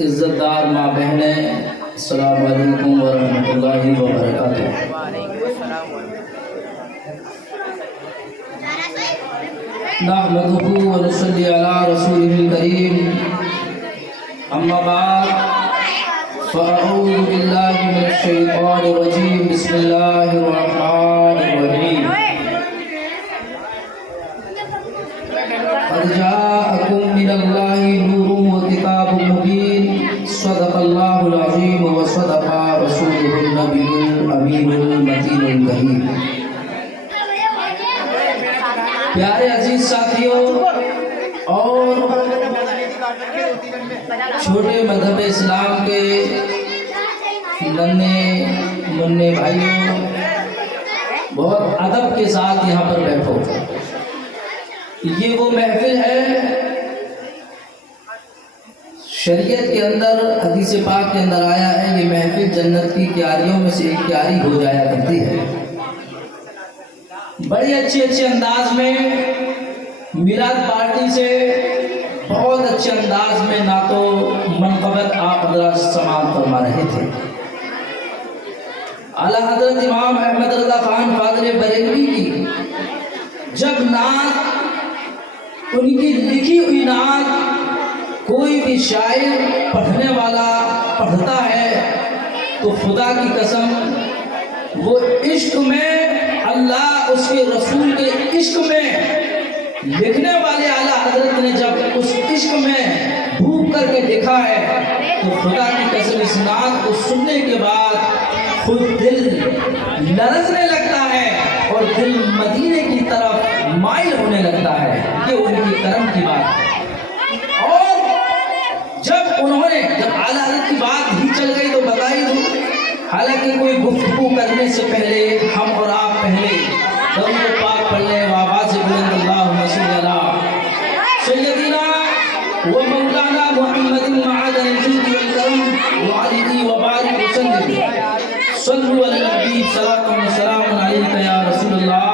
عزتدار ماں بہنیں، السلام علیکم ورحمۃ اللہ وبرکاتہ۔ نحمدہ ونصلی علی رسولہ الکریم، اما بعد فاعوذ باللہ من الشیطان الرجیم، بسم اللہ الرحمن الرحیم۔ قد جاءکم من اللہ نور وکتاب مبین، صدق اللہ العظیم وصدق رسولہ النبی الامین المتین الکریم۔ پیارے عزیز ساتھیوں اور چھوٹے مذہب اسلام کے ننھے مننے بھائیوں، بہت ادب کے ساتھ یہاں پر بیٹھو۔ یہ وہ محفل ہے، شریعت کے اندر حدیث پاک کے اندر آیا ہے، یہ محفل جنت کی کیاریوں میں سے ایک کیاری ہو جایا کرتی ہے۔ بڑی اچھے انداز میں میلاد پارٹی سے بہت اچھے انداز میں نعت و منقبت آپ حضرات سماعت فرما رہے تھے۔ اعلیٰ حضرت امام احمد رضا خان فاضل بریلوی کی جب نعت، ان کی لکھی ہوئی نعت کوئی بھی شاعر پڑھنے والا پڑھتا ہے تو خدا کی قسم وہ عشق میں، اللہ اس کے رسول کے عشق میں، لکھنے والے اعلیٰ حضرت نے جب اس عشق میں ڈوب کر کے لکھا ہے تو خدا کی قسم اس نعت کو سننے کے بعد خود دل لرزنے لگتا ہے اور دل مدینے کی طرف مائل ہونے لگتا ہے۔ یہ ان کی کرم کی بات ہے۔ اور جب اعلیٰ حضرت کی بات ہی چل گئی تو بتا ہی دوں، حالانکہ کوئی گفتگو کرنے سے پہلے ہم اور آپ پہلے درود پاک پڑھ لیں، آواز بلند اللہم صلی علی سیدنا و مولانا محمد معدن الجود والکرم وعلیہ وبارک وسلم، صلو علی النبی صلاۃ و سلام علیک یا رسول اللہ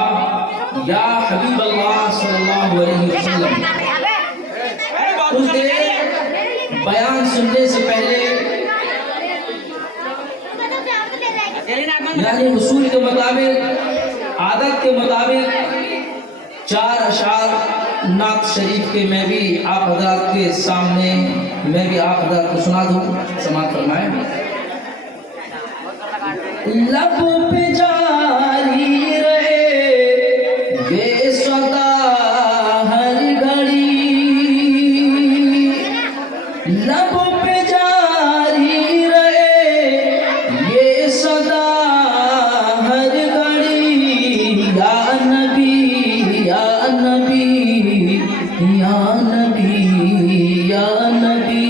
یا حبیب اللہ صلی اللہ علیہ وسلم۔ کچھ دیر بیان سننے سے پہلے یعنی اصول کے مطابق، عادت کے مطابق 4 اشعار نعت شریف کے میں بھی آپ حضرات کے سامنے میں بھی آپ حضرات کو سنا دوں، سماعت فرمائیں۔ لب پہ جاری رہے بے صدا ہر گھڑی، لب پہ جاری رہے یہ صدا ہر گھڑی، یا نبی یا نبی یا نبی یا نبی۔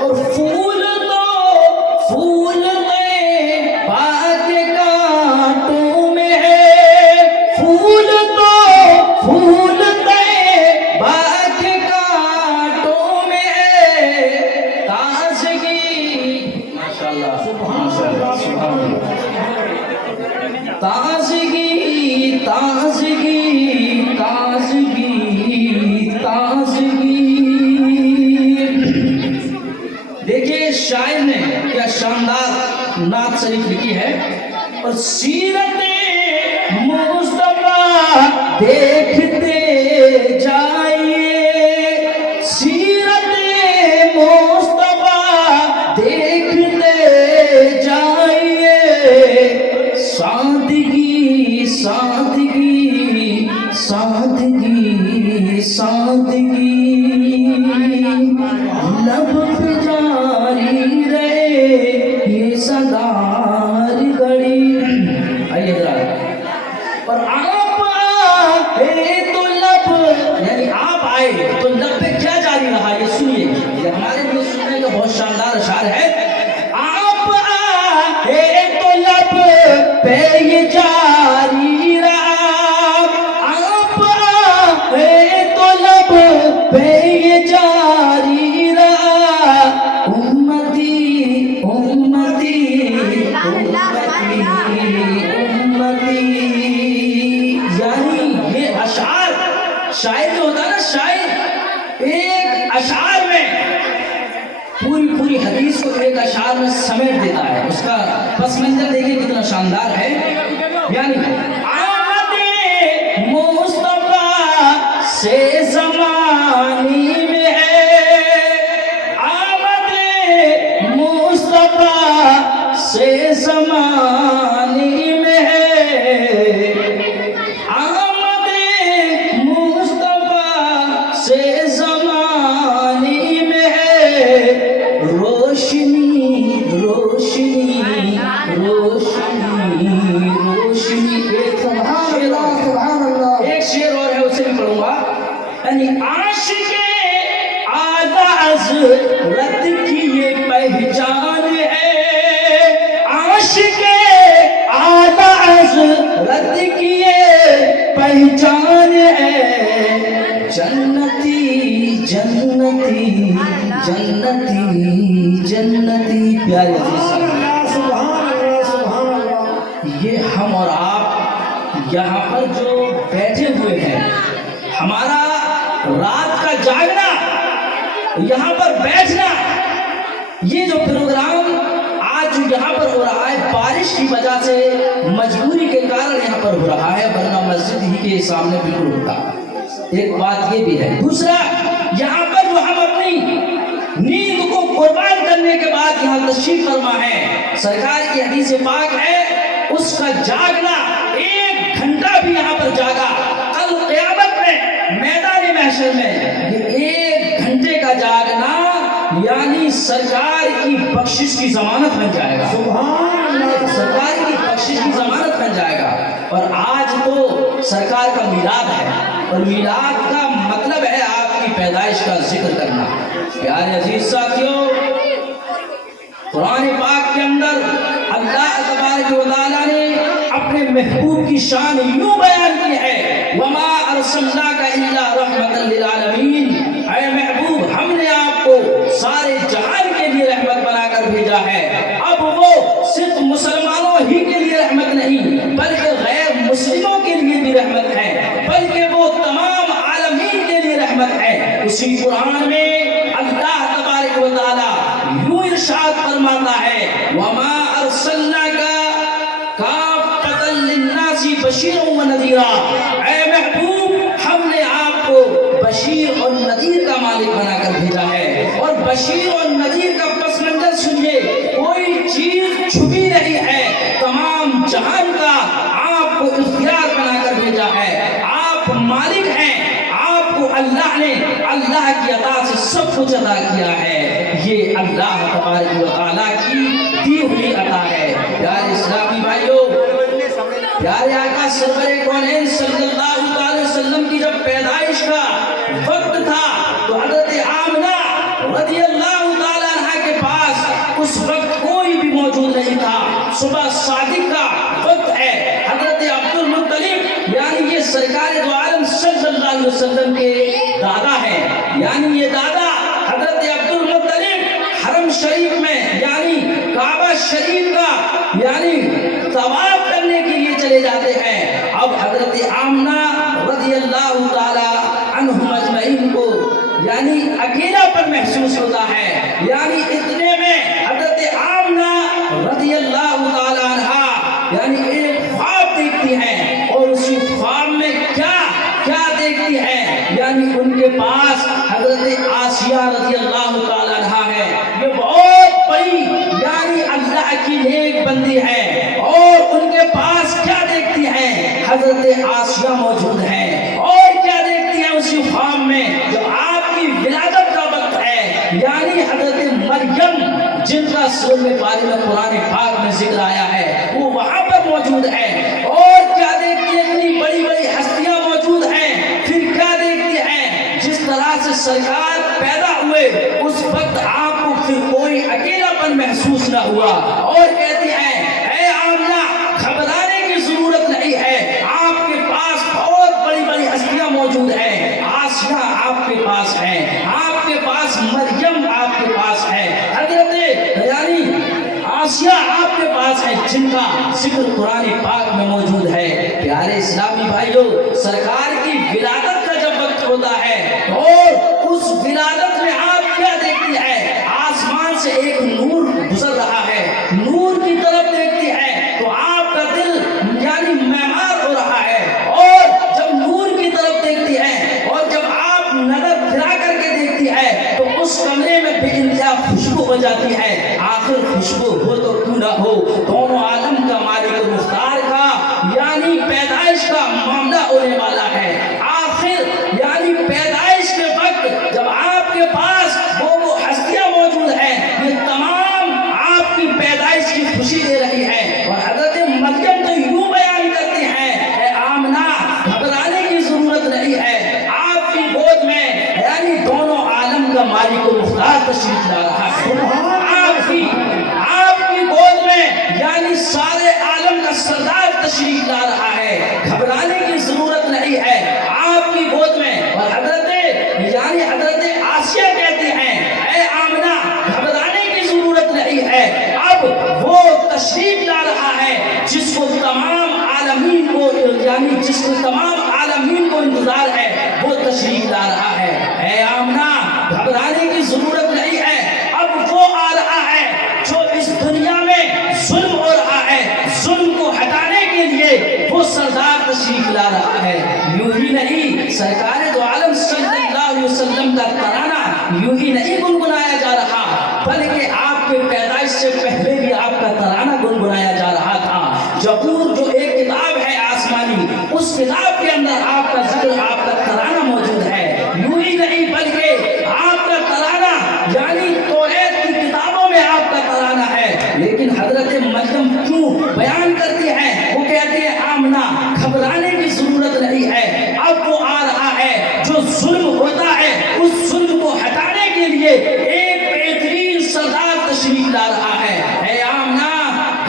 اور پھول پاک کانٹوں میں ہے، پھول پاک کانٹوں میں ہے، تازگی ماشاءاللہ سبحان اللہ، تازگی تازگی تازگی تازگی۔ دیکھیے شاعر نے کیا شاندار نعت شریف لکھی ہے۔ اور سیرت مصطفیٰ دیکھتے جائیے، سیرت مصطفیٰ دیکھتے جائیے، سادگی سادگی سادگی سادگی، لب پہ جاری رہے یہ صدا ہر گھڑی۔ آئیے حضرات، اور آپ آئے تو لب، یعنی آپ آئے تو لب پہ کیا جاری رہا یہ سنیے، یہ ہمارے لیے سننے کا بہت شاندار اشعار ہے۔ آپ آئے تو لب پہ یہ جاری رہا، آپ آئے تو لب پہ یہ جاری رہا، امتی امتی امتی امتی۔ یعنی یہ اشعار، شاعر جو ہوتا ہے نا، شاعر ایک اشعار میں پوری حدیث کو ایک اشعار میں سمیٹ دیتا ہے. اس کا پس منظر دیکھیں کتنا شاندار ہے. یعنی آمد مصطفیٰ سے زمانی میں ہے، آمد مصطفیٰ سے زمانی میں ہے، آمد مصطفیٰ سے زمانی میں ہے، روشنی روشنی روشنی روشنی. ایک شعر اور ہے اسے بھی پڑھوں گا. یعنی عاشق اعلیٰ حضرت کی یہ پہچان ہے، عاشق اعلیٰ حضرت کی یہ پہچان ہے، جنتی جنتی جنتی جنتی. پیارے عزیز یہ ہم اور آپ یہاں پر جو بیٹھے ہوئے ہیں، ہمارا رات کا جاگنا، یہاں پر بیٹھنا، یہ جو پروگرام آج یہاں پر ہو رہا ہے بارش کی وجہ سے، مجبوری کے کارن یہاں پر ہو رہا ہے، ورنہ مسجد ہی کے سامنے بالکل ہوتا. ایک بات یہ بھی ہے. دوسرا، یہاں پر جو ہم اپنی نیند کو قربان کرنے کے بعد یہاں تشریف فرما ہے، سرکار کی حدیث پاک ہے اس کا جاگنا 1 گھنٹہ بھی یہاں پر جاگا، کل قیامت میں میدان محشر میں یہ 1 گھنٹے کا جاگنا یعنی سرکار کی بخشش کی ضمانت بن جائے گا. سبحان اللہ. سرکار کی بخشش کی ضمانت بن جائے گا. اور آج تو سرکار کا میلاد ہے، اور میلاد کا مطلب ہے آپ کی پیدائش کا ذکر کرنا. پیارے عزیز ساتھیوں، قرآن پاک کے اندر اللہ تبارک و تعالیٰ نے اپنے محبوب کی شان یوں بیان کی ہے، وَمَا أَرْسَلْنَاكَ إِلَّا رَحْمَةً لِّلْعَالَمِينَ. اے محبوب، ہم نے آپ کو سارے جہان کے لیے رحمت بنا کر بھیجا ہے. اب وہ صرف مسلمانوں ہی کے لیے رحمت نہیں، بلکہ غیر مسلموں کے لیے بھی رحمت ہے، بلکہ وہ تمام عالمین کے لیے رحمت ہے. اسی قرآن میں اللہ تبارک و تعالیٰ یوں ارشاد فرماتا ہے، وَمَا أَرْسَلْنَاكَ كَافَّةً لِلنَّاسِ بَشِيرًا وَنَذِيرًا. اے محبوب، ہم نے آپ کو بشیر اور نذیر کا مالک بنا کر بھیجا ہے. اور بشیر اور نذیر کا پس منظر سنیے، کوئی چیز چھپی نہیں ہے، تمام جہان کا آپ کو اختیار بنا کر بھیجا ہے. آپ مالک ہیں، آپ کو اللہ نے اللہ کی عطا سے سب کچھ عطا کیا ہے. یہ اللہ تبارک و تعالیٰ کی دی ہوئی عطا ہے. پیارے اسلامی بھائیوں، پیارے آقا سرور کونین صلی اللہ علیہ وسلم کی جب پیدائش کا وقت تھا تو حضرت آمنہ رضی اللہ تعالیٰ عنہ کے پاس اس وقت کوئی بھی موجود نہیں تھا. صبح صادق کا وقت ہے. حضرت عبد المطلب یعنی یہ سرکار دو عالم صلی اللہ علیہ وسلم کے دادا ہیں، یعنی یہ دادا حضرت عبد المطلب حرم شریف میں یعنی کعبہ شریف کا یعنی طواف کرنے کے لیے چلے جاتے ہیں. اب حضرت آمنہ رضی اللہ تعالی عنہم اجمعین کو یعنی اکیلا پر محسوس ہوتا ہے. یعنی اتنے میں حضرت آمنہ رضی اللہ تعالی عنہ یعنی ایک خواب دیکھتی ہیں، اور اسی خواب میں کیا دیکھتی ہیں، یعنی ان کے پاس حضرت آسیہ رضی اللہ تعالی عنہ ہے. یہ بہت بڑی یعنی اللہ کی نیک بندی ہے، اور ان کے پاس کیا دیکھتی ہیں، حضرت آسیہ موجود ہیں. اور کیا دیکھتی ہیں اسی خواب میں، جو آپ کی ولادت کا وقت ہے، یعنی حضرت مریم جن کا سورۃ باری میں قرآن پاک میں ذکر آیا ہے، وہ وہاں پر موجود ہے. اور کیا دیکھتی ہیں، اتنی بڑی بڑی ہستیاں موجود ہیں. پھر کیا دیکھتی ہیں، جس طرح سے سرکار پیدا ہوئے اس وقت آپ کو پھر کوئی اکیلا پن محسوس نہ ہوا. اور کہتی ہیں، اے آمنہ، گھبرانے کی ضرورت نہیں ہے، آپ کے پاس بہت بڑی بڑی ہستیاں موجود ہیں. آسیہ آپ کے پاس ہے، آپ کے پاس مریم آپ کے پاس ہے، حضرت یعنی آسیہ آپ کے پاس ہے، جن کا ذکر قرآن پاک میں موجود ہے. پیارے اسلامی بھائیوں، سرکار کی ولادت کا جب وقت ہوتا ہے اور اس ولادت میں کر کے دیکھتی ہے تو اس کمرے میں بے انتہا خوشبو ہو جاتی ہے. آخر خوشبو ہو تو کیوں نہ ہو, دونوں عالم کا مالک و مختار کا یعنی پیدائش کا معاملہ ہونے والا ہے. آخر یعنی پیدائش کے وقت جب آپ کے پاس وہ ہستیاں موجود ہیں, یہ تمام آپ کی پیدائش کی خوشی دے رہی ہے. اور حضرت مریم تو یوں بیان کرتی ہیں, اے آمنہ گھبرانے کی ضرورت نہیں ہے, آپ کی گود میں یعنی دونوں عالم کا مالک و مختار تشریف لا رہا ہے. آپ کی گود میں یعنی سارے عالم کا سردار تشریف لا رہا ہے, گھبرانے کی ضرورت نہیں ہے آپ کی گود میں. اور حضرت آسیہ کہتی ہیں, اے آمنہ گھبرانے کی ضرورت نہیں ہے, اب وہ تشریف لا رہا ہے جس کو تمام عالمین کو یعنی جس کو تمام عالمین کو انتظار ہے, وہ تشریف لا رہا ہے. اے آمنہ گھبرانے کی ضرورت نہیں ہے, اب وہ آ رہا ہے جو اس دنیا میں ظلم ہو رہا ہے, ظلم کو ہٹانے کے لیے وہ سردار تشریف لا رہا ہے. یوں ہی نہیں, سرکار دو عالم صلی اللہ علیہ وسلم کا ترانہ یوں ہی نہیں گنگنایا جا رہا, بلکہ آپ کے پیدائش سے پہلے بھی آپ کا ترانہ گنگنایا جا رہا تھا. زبور جو ایک کتاب ہے آسمانی, اس کتاب کے اندر آپ کا ذکر, آپ کا ترانہ موجود ہے. یوں ہی نہیں بلکہ آپ کا ترانہ یعنی توریت کی کتابوں میں آپ کا ترانہ ہے. لیکن حضرت مریم کیوں بیان کرتی ہیں, وہ کہتی ہے آمنہ گھبرانے کی ضرورت نہیں ہے, اب وہ آ رہا ہے جو ظلم ہوتا ہے اس ظلم کو ہٹانے کے لیے ایک بہترین سردار تشریف لا رہا ہے. اے آمنہ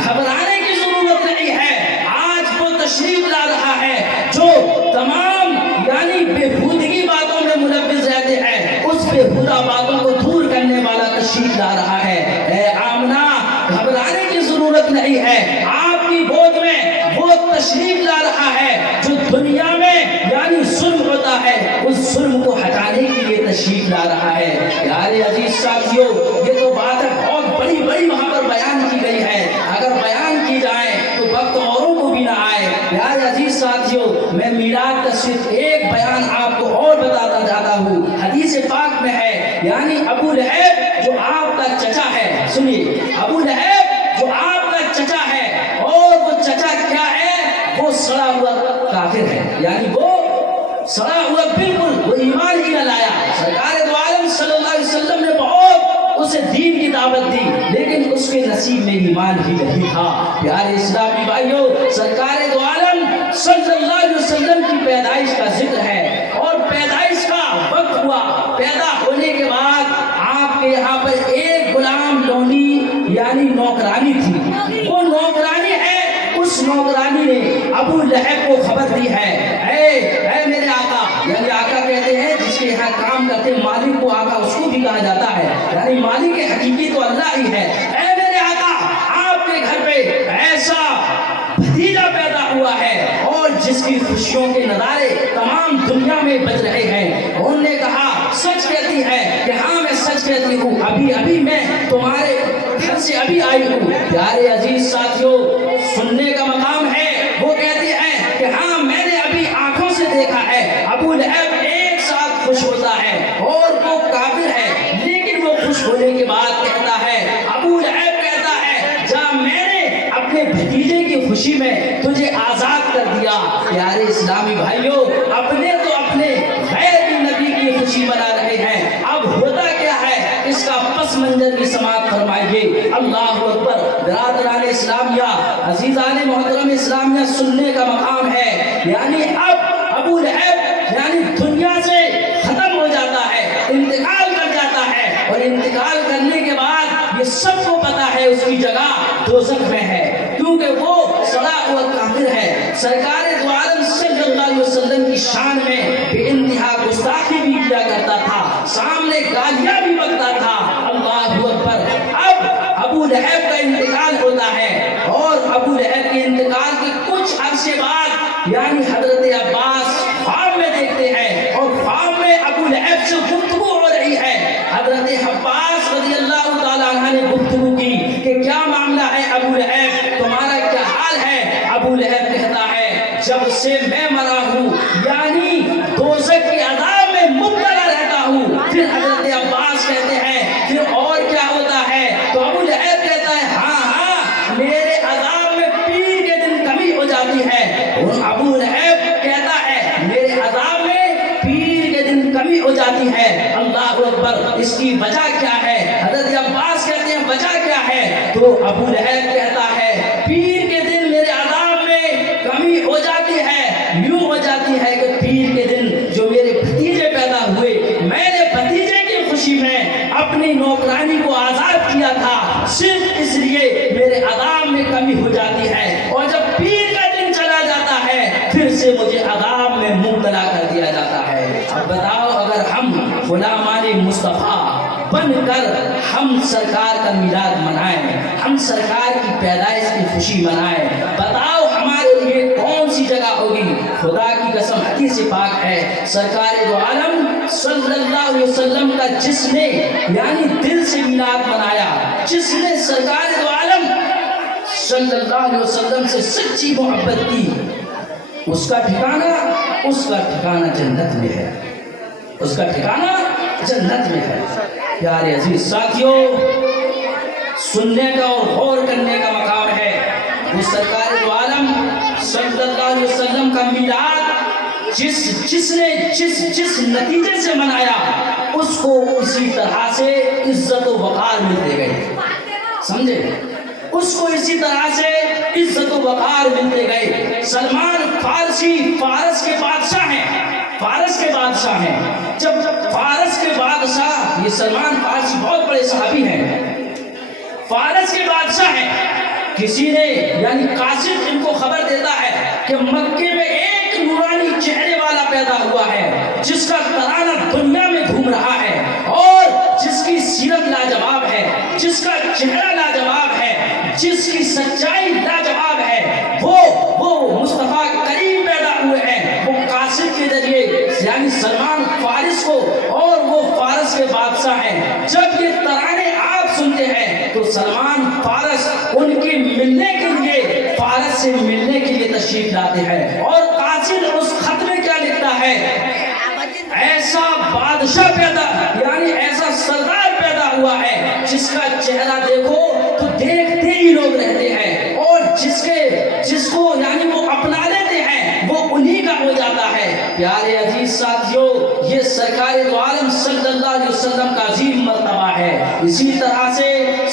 گھبرانے کی ضرورت نہیں ہے, آج وہ تشریف لا رہا ہے جو تمام یعنی بےہودگی باتوں میں ملوث رہتے ہیں, اس بےہودہ باتوں کو دور کرنے والا تشریف لا رہا ہے. اے آمنہ گھبرانے کی ضرورت نہیں ہے, آپ کی گود میں وہ تشریف لا رہا ہے جو دنیا میں یعنی ظلم ہوتا ہے اس ظلم کو ہٹانے کے لیے تشریف لا رہا ہے. پیارے عزیز ساتھیوں, یہ تو بات ہے بہت بڑی بڑی وہاں پر بیان کی گئی ہے, اگر بیان کی جائے تو وقت اوروں کو بھی نہ آئے. پیارے عزیز ساتھیوں, میں میلاد کا صرف ایک بیان آپ کو اور بتاتا جاتا ہوں. حدیث پاک میں ہے یعنی ابو لہب جو آپ کا چچا ہے, سنیے, ابو لہب جو آپ کا چچا ہے, اور وہ چچا کیا ہے, وہ سڑا ہوا کافر ہے, یعنی وہ سڑا ہوا بالکل وہ ایمان ہی نہ لایا. سرکار دو عالم صلی اللہ علیہ وسلم نے بہت اسے دین کی دعوت دی, لیکن اس کے نصیب میں ایمان ہی نہیں تھا. پیارے اسلامی بھائیوں, سرکار دو عالم صلی اللہ علیہ وسلم کی پیدائش کا ذکر ہے, اور پیدائش کا وقت ہوا. پیدا ہونے کے بعد آپ کے یہاں پر ایک غلام لونی یعنی نوکرانی تھی. وہ نوکرانی ہے, اس نوکرانی نے ابو لہب کو خبر دی ہے, اے میرے آقا, یعنی آقا کہتے ہیں جس کے یہاں کام کرتے مالک کو آقا اس کو بھی کہا جاتا ہے, یعنی مالک حقیقی تو اللہ ہی ہے. اے میرے آقا, آپ کے گھر پہ ایسا بھتیجا پیدا ہوا ہے اور جس کی خوشیوں کے نظارے تمام دنیا میں بج رہے ہیں. انہوں نے کہا سچ کہتی ہے کہ ہاں میں سچ کہتی ہوں, ابھی میں تمہارے گھر سے ابھی آئی ہوں. پیارے عزیز ساتھیوں, سننے کا مقام ہے, وہ کہتی ہے کہ ہاں میں نے ابھی آنکھوں سے دیکھا ہے. ابو لہب ایک ساتھ خوش ہوتا ہے اور وہ کافر ہے, لیکن وہ خوش ہونے کے بعد کہتا ہے, ابو لہب کہتا ہے جا میں نے اپنے بھتیجے کی خوشی میں تجھے آزاد کر دیا. پیارے اسلامی بھائیوں, اپنے تو اپنے غیر نبی کی خوشی بنا رہے ہیں, اب ہوتا کیا ہے اس کا پس منظر کی سماعت فرمائیے. اللہ اکبر. برادران اسلامیہ, عزیزان محترم اسلامیہ, سننے کا مقام ہے, یعنی اب ابو لہب یعنی دنیا سے ختم ہو جاتا ہے, انتقال کر جاتا ہے, اور انتقال کرنے کے بعد یہ سب کو پتا ہے اس کی جگہ دوزخ میں ہے, کیونکہ وہ سڑا ہوا کافر ہے. سرکار دو عالم صلی اللہ علیہ وسلم کی شان میں بے انتہا گستاخی بھی کیا کرتا تھا, سامنے گالیاں بھی بکتا تھا. اللہ اکبر. اب ابو لہب کا انتقال ہوتا ہے, اور ابو لہب کے انتقال کے کچھ عرصے بعد یعنی حضرت عباس خواب میں دیکھتے ہیں, اور خواب میں ابو لہب سے گفتگو ہو رہی ہے. حضرت عباس رضی اللہ تعالیٰ عنہ نے گفتگو کی کہ کیا معاملہ ہے ابو لہب, تمہارا کیا حال ہے. ابو لہب کہتا ہے جب سے میں مرا ہوں یعنی دوزخ کے عذاب میں مبتلا رہتا ہوں, پھر حضرت عباس کہتے ہیں پھر اور کیا ہوتا ہے؟ تو ابو لہب کہتا ہے ہاں میرے عذاب میں پیر کے دن کمی ہو جاتی ہے۔ اور ابو لہب کہتا ہے میرے عذاب میں پیر کے دن کمی ہو جاتی ہے۔ اللہ اکبر، اس کی وجہ کیا ہے؟ حضرت عباس کہتے ہیں وجہ کیا ہے؟ تو ابو لہب کہتا ہے پیر کے دن میرے عذاب میں کمی ہو جاتی ہے، یوں ہو جاتی ہے کہ پیر کے دن جو میرے بھتیجے پیدا ہوئے، میں نے بھتیجے کی خوشی میں اپنی نوکرانی کو آزاد کیا تھا، صرف اس لیے میرے عذاب میں کمی ہو جاتی ہے، اور جب پیر کا دن چلا جاتا ہے پھر سے مجھے عذاب میں مبتلا کر دیا جاتا ہے۔ اب بتاؤ اگر ہم غلامان مصطفیٰ بن کر ہم سرکار کا میلاد منائیں، ہم سرکار کی پیدائش کی خوشی منائیں، بتاؤ ہمارے لیے کون سی جگہ ہوگی؟ خدا کی قسم حدیث پاک ہے سرکار دو عالم صلی اللہ علیہ وسلم کا جس نے یعنی دل سے میلاد منایا، جس نے سرکار دو عالم صلی اللہ علیہ وسلم سے سچی محبت کی، اس کا ٹھکانہ جنت میں ہے، اس کا ٹھکانہ جنت میں ہے۔ پیارے عزیز ساتھیوں، سننے کا اور غور کرنے کا مقام ہے وہ سرکار دو عالم صلی اللہ علیہ وسلم کا میلاد جس نے جس نتیجے سے منایا، اس کو اسی طرح سے عزت و وقار ملتے گئے، سمجھے؟ اس کو اسی طرح سے عزت و وقار ملتے گئے۔ سلمان فارسی فارس کے بادشاہ ہیں، فارس کے بادشاہ ہیں۔ جب فارس کے بادشاہ، یہ سلمان فارسی بہت بڑے صحابی ہیں، فارس کے بادشاہ ہیں، کسی نے یعنی قاصد ان کو خبر دیتا ہے کہ مکے میں ایک نورانی چہرے والا پیدا ہوا ہے، جس کا ترانہ دنیا میں گھوم رہا ہے، اور جس کی سیرت لاجواب ہے، جس کا چہرہ لاجواب ہے، جس کی سچائی لاجواب ہے، وہ مصطفیٰ کریم پیدا ہوئے ہیں۔ وہ قاصد کے ذریعے یعنی سلمان فارس کو، اور وہ فارس کے بادشاہ ہیں۔ جب یہ ترانے آپ سنتے ہیں تو سلمان فارس ان کی ملنے کے لیے، فارس سے ملنے کے لیے تشریف لاتے ہیں، اور قاصد اس خط میں کیا لکھتا ہے؟ ایسا بادشاہ پیدا یعنی ایسا سردار پیدا ہوا ہے جس کا چہرہ دیکھو تو دیکھتے ہی لوگ رہتے ہیں، اور جس کو یعنی وہ اپنا لیتے ہیں وہ انہی کا ہو جاتا ہے۔ پیارے عزیز ساتھیوں، یہ سرکار دو عالم صلی اللہ علیہ وسلم کا عظیم مرتبہ ہے۔ اسی طرح سے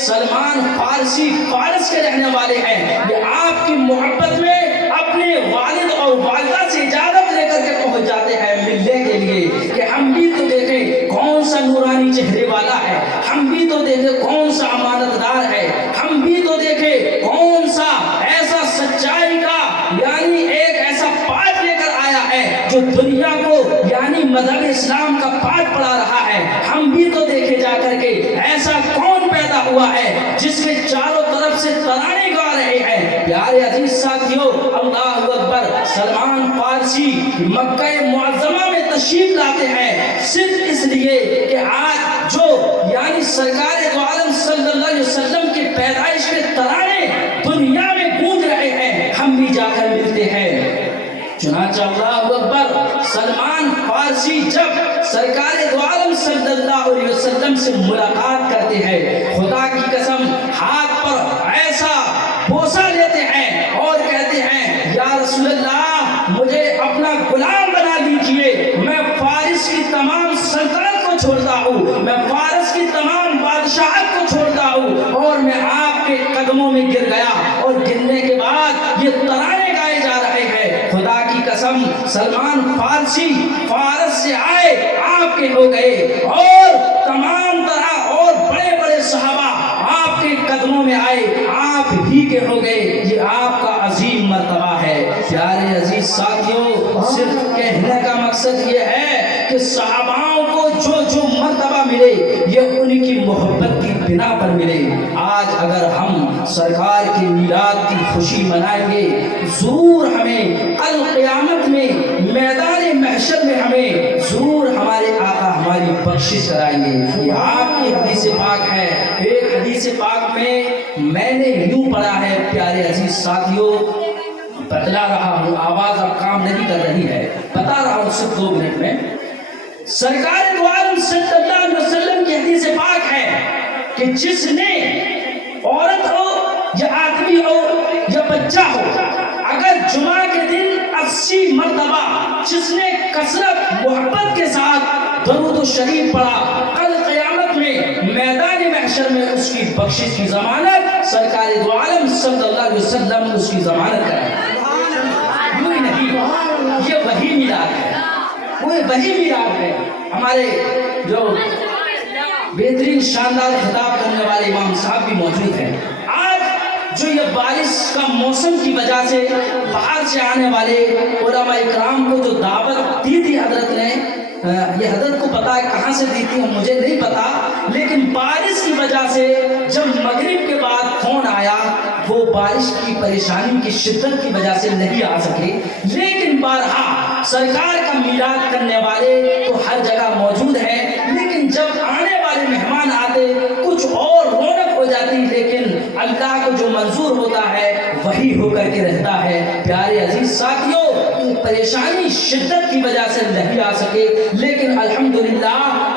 سلمان فارسی فارس کے رہنے والے ہیں، یہ آپ کی محبت میں اپنے والد اور والدہ سے اجازت لے کر کے پہنچ جاتے ہیں ملنے کے لیے کہ ہم بھی تو دیکھیں کون سا نورانی چہرے والا ہے، ہم بھی تو دیکھیں کون سا امانت دار ہے، ہم بھی تو دیکھیں کون سا ایسا سچائی کا یعنی ایک ایسا پاٹ لے کر آیا ہے جو دنیا کو یعنی مذہب اسلام کا پاٹ پڑھا رہا ہے، ہم بھی تو دیکھے جا کر کے ایسا کون پیدا ہوا ہے جس کے چاروں طرف سے ترانے گا رہے ہیں۔ پیارے عزیز ساتھیوں، اللہ اکبر، سلمان فارسی مکہ معظمہ میں تشریف لاتے ہیں صرف اس لیے کہ آج جو یعنی سرکار دو عالم صلی اللہ علیہ وسلم کی پیدائش کے ترانے دنیا میں گونج رہے ہیں، ہم بھی جا کر ملتے ہیں۔ چنانچہ اللہ اکبر، سلمان فارسی جب سرکار دو عالم صلی اللہ علیہ وسلم سے ملاقات کرتے ہیں، خدا کی قسم ہاتھ پر ایسا بوسہ لیتے ہیں اور کہتے ہیں یا رسول اللہ مجھے اپنا غلام بنا دیجئے، میں فارس کی تمام سلطنت کو چھوڑتا ہوں، میں فارس کی تمام بادشاہت کو چھوڑتا ہوں، اور میں آپ کے قدموں میں گر گیا، اور گرنے کے بعد یہ ترانے گائے جا رہے ہیں۔ خدا کی قسم سلمان فارسی فارس سے آئے آپ کے ہو گئے، اور تمام طرح اور بڑے بڑے صحابہ آپ کے قدموں میں آئے، آپ ہی کے ہو گئے۔ یہ آپ کا عظیم مرتبہ ہے۔ پیارے عزیز ساتھیوں، صرف کہنے کا مقصد یہ ہے کہ صحاباؤں کو جو مرتبہ ملے یہ ان کی محبت کی بنا پر ملے۔ آج اگر ہم سرکار کی میلاد کی خوشی منائیں گے، ضرور ہمیں القیامت میں میدان محشر میں ہمیں ضرور ہمارے آقا ہماری بخشش کرائیں گے۔ یہ آپ کی حدیث پاک ہے۔ ایک حدیث پاک میں نے یوں پڑھا ہے، پیارے عزیز ساتھیوں، بتلا رہا ہوں، آواز اب کام نہیں کر رہی ہے، بتا رہا ہوں صرف 2 منٹ میں۔ سرکار دو عالم صلی اللہ علیہ وسلم کی حدیث پاک ہے کہ جس نے عورت ہو یا آدمی ہو یا بچہ ہو اگر جمعہ کے دن 80 مرتبہ جس نے کثرت محبت کے ساتھ درود و شریف پڑھا کل قیامت میں میدان محشر میں اس کی بخشش کی ضمانت سرکار دو عالم صلی اللہ علیہ وسلم اس کی ضمانت کرے. یوں ہی نہیں یہ وہی میلاد ہے وہ وہی میلاد ہے. ہمارے جو بہترین شاندار خطاب کرنے والے امام صاحب بھی موجود ہیں. آج جو یہ بارش کا موسم کی وجہ سے باہر سے آنے والے علماء اکرام کو جو دعوت دی تھی حضرت نے, یہ حضرت کو پتا ہے کہاں سے دی تھی مجھے نہیں پتا, لیکن بارش کی وجہ سے جب مغرب کے بعد فون آیا وہ بارش کی پریشانی کی شدت کی وجہ سے نہیں آ سکے. لیکن بارہا سرکار کا میلاد کرنے والے تو ہر جگہ موجود ہیں, لیکن جب آنے والے مہمان آتے کچھ اور رونق ہو جاتی, لیکن اللہ کو جو منظور ہوتا ہے وہی ہو کر کے رہتا ہے. پیارے عزیز ساتھیوں, پریشانی شدت کی وجہ سے نہیں آ سکے, لیکن الحمدللہ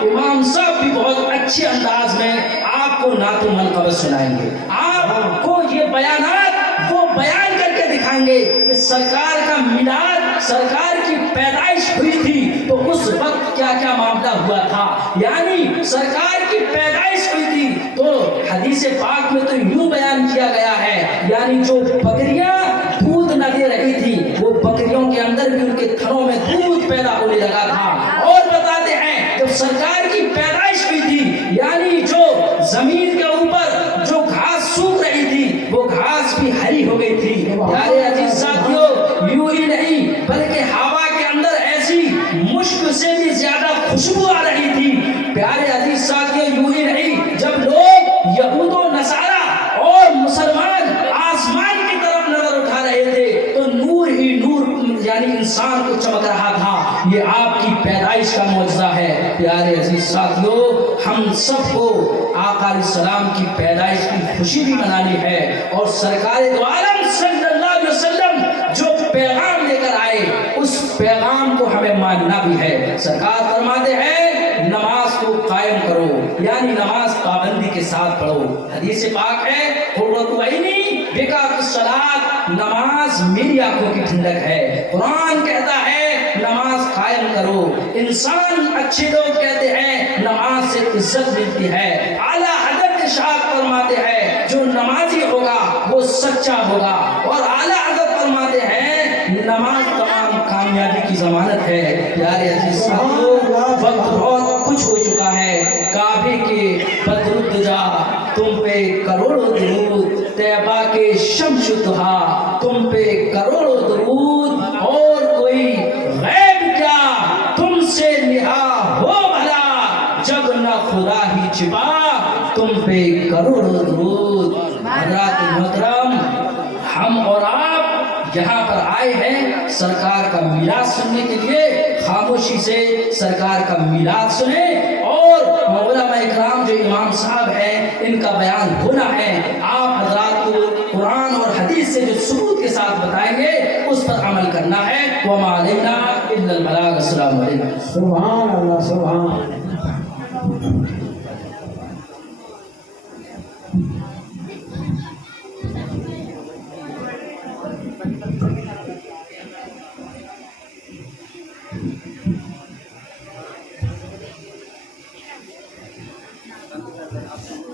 امام صاحب بھی بہت اچھے انداز میں آپ کو نعت و منقبت سنائیں گے. آپ کو یہ بیانات وہ بیان کر کے دکھائیں گے کہ سرکار کا میلاد, سرکار کی پیدائش ہوئی تھی تو اس وقت کیا کیا معاملہ ہوا تھا. یعنی سرکار کی پیدائش ہوئی تھی تو حدیث پاک میں تو یوں بیان کیا گیا ہے, یعنی جو بکریاں دودھ نہ دے رہی تھی وہ بکریوں کے اندر بھی ان کے تھنوں میں دودھ پیدا ہونے لگا تھا. اور بتاتے ہیں جب سرکار کی پیدائش ہوئی تھی یعنی جو زمین کے اوپر جو گھاس سوکھ رہی تھی وہ گھاس بھی ہری ہو گئی تھی. پیارے عزیز ساتھیوں, یوں ہی نہیں بلکہ ہوا کے اندر ایسی مشک سے بھی زیادہ خوشبو آ رہی تھی. پیارے عزیز ساتھیوں, یوں ہی نہیں جب لوگ یہود و نصارا اور مسلمان آسمان کی طرف نظر اٹھا رہے تھے تو نور ہی نور یعنی انسان کو چمک رہا تھا. یہ آپ کی پیدائش کا معجزہ ہے. پیارے عزیز ساتھیوں, ہم سب کو آقا علیہ السلام کی پیدائش کی خوشی بھی منانی ہے, اور سرکار دو عالم صلی اللہ علیہ وسلم جو پیغام لے کر آئے اس پیغام کو ہمیں ماننا بھی ہے. سرکار فرماتے ہیں نماز کو قائم کرو, یعنی نماز پابندی کے ساتھ پڑھو. حدیث پاک ہے قرۃ عینی بکعۃ الصلاۃ, نماز میری آنکھوں کی ٹھنڈک ہے. قرآن کہتا ہے نماز قائم کرو. انسان اچھے لوگ کہتے ہیں نماز سے عزت ملتی ہے. اعلیٰ حضرت ارشاد فرماتے ہیں جو نمازی ہوگا وہ سچا ہوگا, اور اعلیٰ حضرت فرماتے ہیں نماز تمام کامیابی کی ضمانت ہے. پیارے عزیز ساتھیوں, وقت بہت کچھ ہو چکا ہے. کعبے کے بدرالدجا تم پہ کروڑوں درود, طیبہ کے شمس دہا تم پہ کروڑوں درود, اور کوئی غیب کیا تم سے نہا ہو بھلا, جب نہ خدا ہی چھپا تم پہ کروڑوں درود. حضرات محترم, ہم اور آپ یہاں پر آئے ہیں سرکار کا میلاد سننے کے لیے. خاموشی سے سرکار کا میلاد سنیں, اور علماء اکرام جو امام صاحب ہیں ان کا بیان ہونا ہے. آپ حضرات کو قرآن اور حدیث سے جو ثبوت کے ساتھ بتائیں گے اس پر عمل کرنا ہے. وما علینا الا البلاغ. السلام علیکم. سبحان اللہ, سبحان اللہ. آپ